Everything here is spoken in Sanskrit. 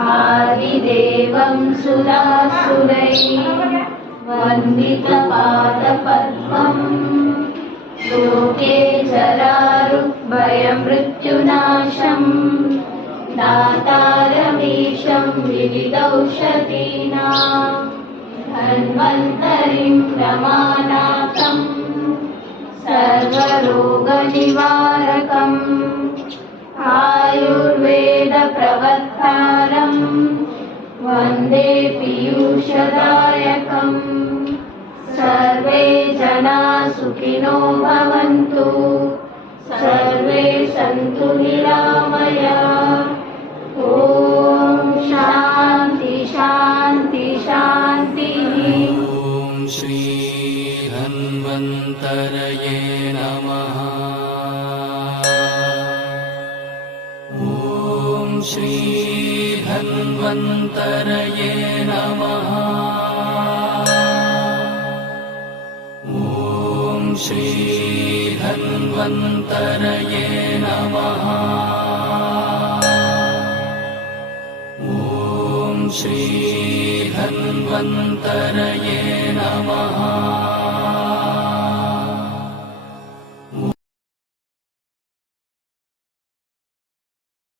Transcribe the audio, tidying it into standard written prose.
आदिदेवं सुरासुरैः वन्दितपादपद्मम् लोके जरारुग्भयमृत्युनाशम् दातारमीशं विविधौषधीनां धन्वन्तरिं रमानाथम् सर्वरोगनिवारकम् आयुर्वेदप्रवक्तारम् वन्दे पीयूषदायकम्। सर्वे जनाः सुखिनो भवन्तु, सर्वे सन्तु निरामयाः। ॐ शान्ति शान्ति शान्तिः। ॐ श्री धन्वन्तरये नमः। ॐ श्री धन्वन्तरये नमः। ॐ श्री धन्वन्तरये नमः। ॐ श्री धन्वन्तरये